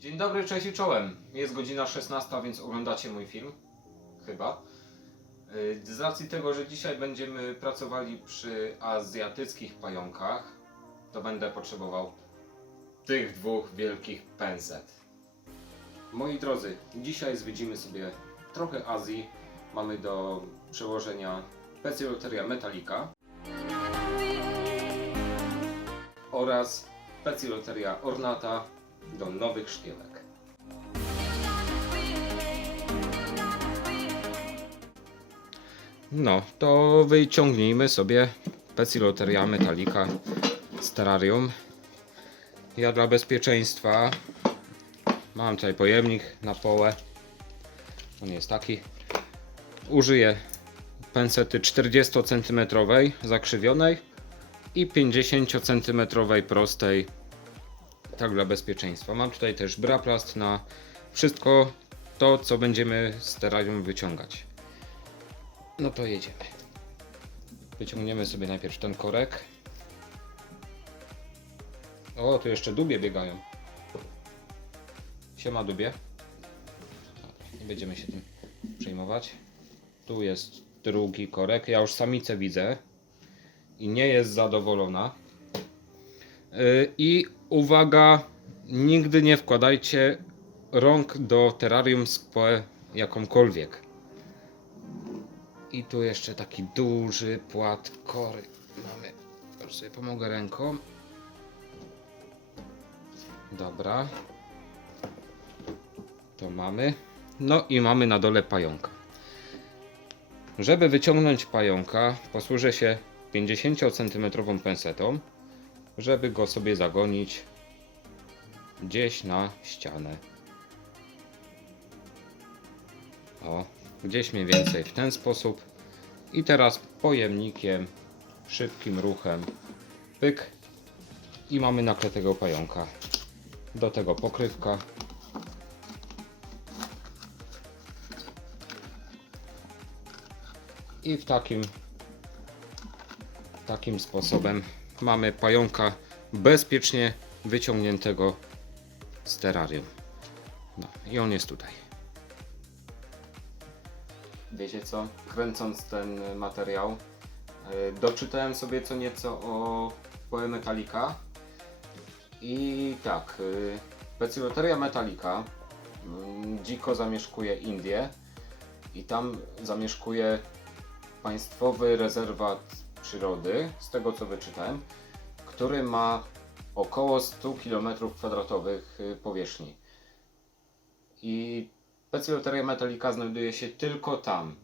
Dzień dobry, cześć i czołem. Jest godzina 16, więc oglądacie mój film. Chyba. Yy, Z racji tego, że dzisiaj będziemy pracowali przy azjatyckich pająkach, to będę potrzebował tych dwóch wielkich penset. Moi drodzy, dzisiaj zwiedzimy sobie trochę Azji. Mamy do przełożenia Pecylotteria metallica oraz Pecylotteria ornata do nowych szpiemek. No, to wyciągnijmy sobie Pecylotteria metallica z terrarium. Ja dla bezpieczeństwa mam tutaj pojemnik na połę. On jest taki. Użyję pensety 40 cm zakrzywionej i 50 cm prostej tak dla bezpieczeństwa. Mam tutaj też braplast na wszystko to, co będziemy z terrarium wyciągać. No to jedziemy. Wyciągniemy sobie najpierw ten korek. O, tu jeszcze dubie biegają. Siema dubie. Nie będziemy się tym przejmować. Tu jest drugi korek. Ja już samicę widzę. I nie jest zadowolona. Yy, I uwaga, nigdy nie wkładajcie rąk do terrarium z jakąkolwiek. I tu jeszcze taki duży płat kory mamy. Już sobie pomogę ręką. Dobra. To mamy. No i mamy na dole pająka. Żeby wyciągnąć pająka, posłużę się 50 cm pensetą żeby go sobie zagonić gdzieś na ścianę. O, gdzieś mniej więcej w ten sposób. I teraz pojemnikiem, szybkim ruchem, pyk i mamy nakletego pająka. Do tego pokrywka. I w takim takim sposobem mamy pająka bezpiecznie wyciągniętego z terrarium. No i on jest tutaj. Wiecie co? Kręcąc ten materiał, yy, doczytałem sobie co nieco o Poe Metallica. I tak, yy, Pecylotteria Metallica yy, dziko zamieszkuje Indię i tam zamieszkuje Państwowy Rezerwat Przyrody, z tego co wyczytałem, który ma około 100 km2 y, powierzchni. I Pecylotteria metallica znajduje się tylko tam.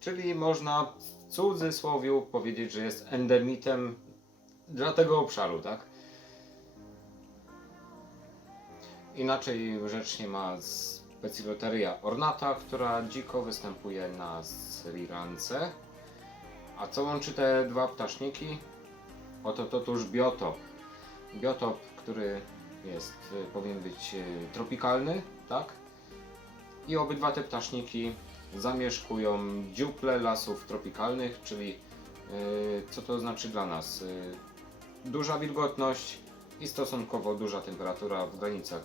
Czyli można w cudzysłowie powiedzieć, że jest endemitem dla tego obszaru, tak? Inaczej rzecz nie ma Pecylotteria ornata, która dziko występuje na Sri Lance. A co łączy te dwa ptaszniki? Oto to tuż biotop. Biotop, który jest, y, powinien być y, tropikalny, tak? I obydwa te ptaszniki zamieszkują dziuple lasów tropikalnych, czyli y, co to znaczy dla nas? Duża wilgotność i stosunkowo duża temperatura w granicach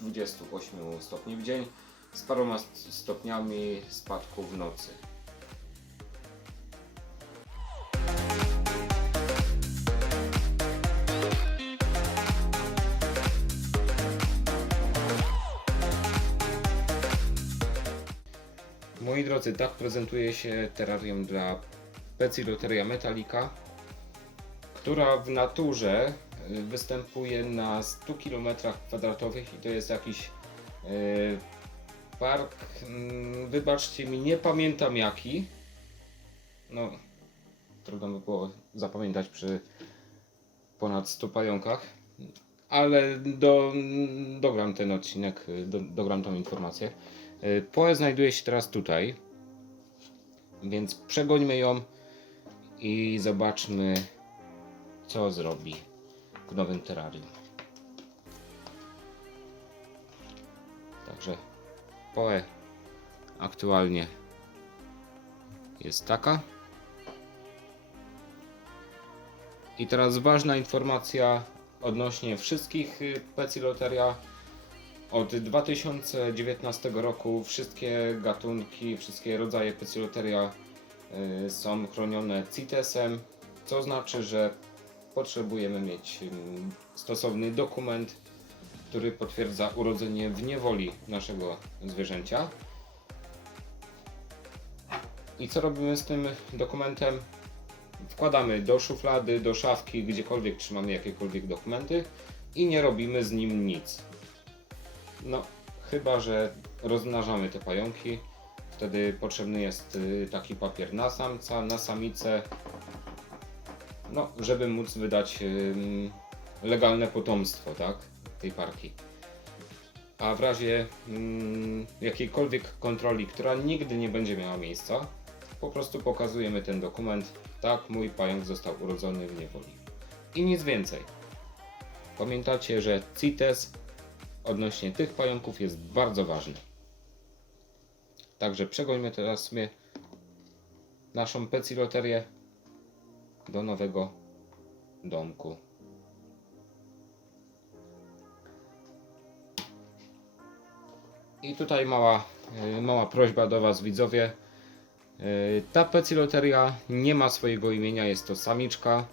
28 stopni w dzień z paroma st- stopniami spadku w nocy. Drodzy, tak prezentuje się terrarium dla Pecylotteria metallica, która w naturze y, występuje na 100 km2 i to jest jakiś y, park, mm, wybaczcie mi, nie pamiętam jaki. No, trudno by było zapamiętać przy ponad 100 pająkach, ale do, dogram ten odcinek, do, dogram tą informację. Y, Poe znajduje się teraz tutaj, więc przegońmy ją i zobaczmy, co zrobi w nowym terrarium. Także POE aktualnie jest taka. I teraz ważna informacja odnośnie wszystkich y, PC Loteria. Od 2019 roku wszystkie gatunki, wszystkie rodzaje PC Loteria y, są chronione CITES-em, co znaczy, że potrzebujemy mieć ym, stosowny dokument, który potwierdza urodzenie w niewoli naszego zwierzęcia. I co robimy z tym dokumentem? Wkładamy do szuflady, do szafki, gdziekolwiek trzymamy jakiekolwiek dokumenty i nie robimy z nim nic. No, chyba że rozmnażamy te pająki, wtedy potrzebny jest y, taki papier na samca, na samicę, no, żeby móc wydać legalne potomstwo, tak, tej parki. A w razie jakiejkolwiek kontroli, która nigdy nie będzie miała miejsca, po prostu pokazujemy ten dokument. Tak, mój pająk został urodzony w niewoli. I nic więcej. Pamiętacie, że CITES odnośnie tych pająków jest bardzo ważny. Także przegońmy teraz sobie naszą Peci Loterię do nowego domku. I tutaj mała, y, mała prośba do Was widzowie. Y, Ta Peci Loteria nie ma swojego imienia, jest to samiczka.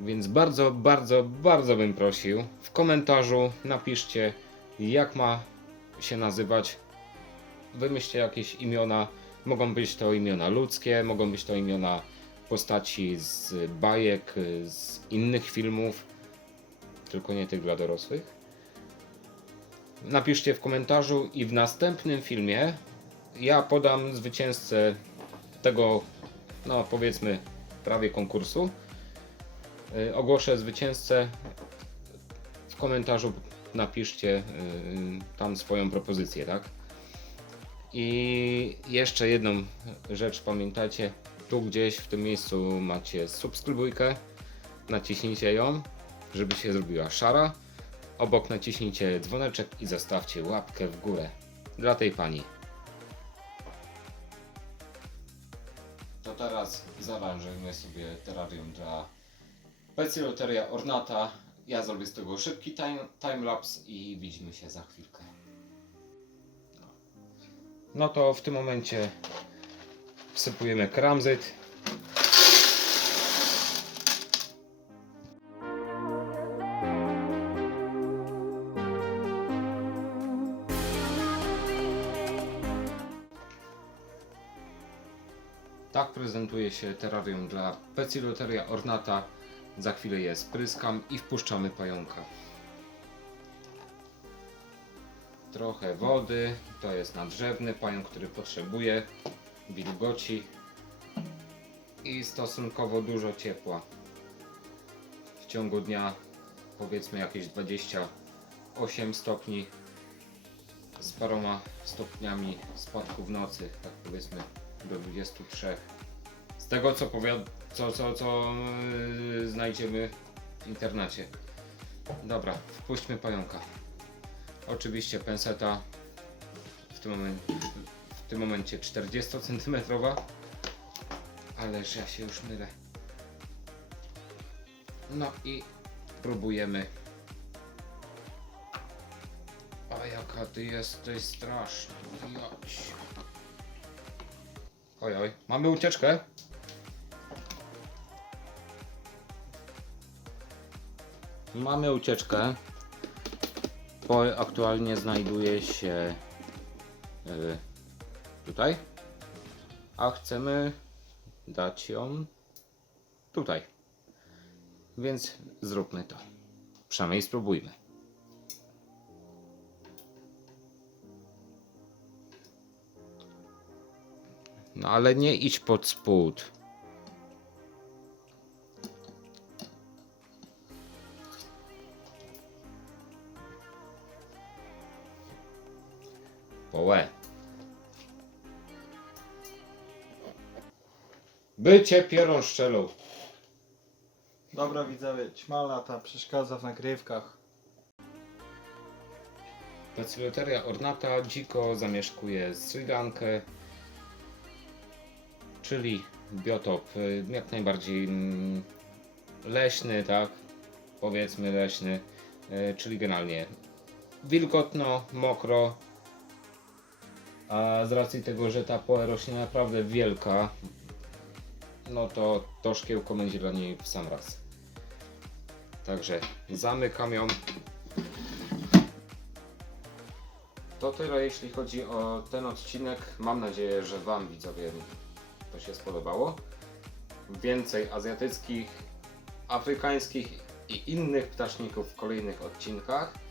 Więc bardzo, bardzo, bardzo bym prosił w komentarzu napiszcie jak ma się nazywać. Wymyślcie jakieś imiona. Mogą być to imiona ludzkie, mogą być to imiona postaci z bajek, z innych filmów, tylko nie tych dla dorosłych. Napiszcie w komentarzu i w następnym filmie ja podam zwycięzcę tego, no powiedzmy, prawie konkursu. Y, Ogłoszę zwycięzcę. W komentarzu napiszcie y, tam swoją propozycję, tak? I jeszcze jedną rzecz pamiętajcie, tu gdzieś w tym miejscu macie subskrybujkę, naciśnijcie ją, żeby się zrobiła szara. Obok naciśnijcie dzwoneczek i zostawcie łapkę w górę dla tej pani. To teraz zaaranżujmy sobie terrarium dla Peci Loteria Ornata. Ja zrobię z tego szybki time, timelapse i widzimy się za chwilkę. No to w tym momencie wsypujemy kramzyt. Tak prezentuje się terrarium dla Peci Loteria Ornata. Za chwilę je spryskam i wpuszczamy pająka. Trochę wody, to jest nadrzewny pająk, który potrzebuje wilgoci i stosunkowo dużo ciepła. W ciągu dnia powiedzmy jakieś 28 stopni z paroma stopniami spadku w nocy, tak powiedzmy do 23. Tego co powiad- co, co, co yy, znajdziemy w internecie. Dobra, wpuśćmy pająka. Oczywiście penseta w tym, w tym momencie 40 cm, ależ ja się już mylę. No i próbujemy. A jaka ty jesteś straszna. Oj, oj, mamy ucieczkę. Mamy ucieczkę. Poi aktualnie znajduje się y, tutaj, a chcemy dać ją tutaj. Więc zróbmy to. Przynajmniej spróbujmy. No ale nie idź pod spód. Połę. Bycie pierą szczelą. Dobra widzowie, ćma lata przeszkadza w nagrywkach. Pecylioteria ornata dziko zamieszkuje Sri Lankę, czyli biotop y, jak najbardziej mm, leśny, tak? Powiedzmy leśny, y, czyli generalnie wilgotno, mokro, a z racji tego, że ta poła rośnie naprawdę wielka, no to to szkiełko będzie dla niej w sam raz. Także zamykam ją. To tyle jeśli chodzi o ten odcinek. Mam nadzieję, że Wam widzowie to się spodobało. Więcej azjatyckich, afrykańskich i innych ptaszników w kolejnych odcinkach.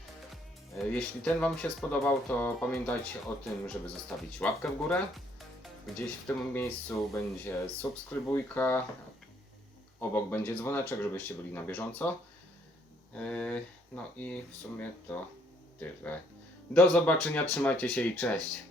E, Jeśli ten Wam się spodobał, to pamiętajcie o tym, żeby zostawić łapkę w górę. Gdzieś w tym miejscu będzie subskrybujka. Obok będzie dzwoneczek, żebyście byli na bieżąco. Yy, No i w sumie to tyle. Do zobaczenia, trzymajcie się i cześć.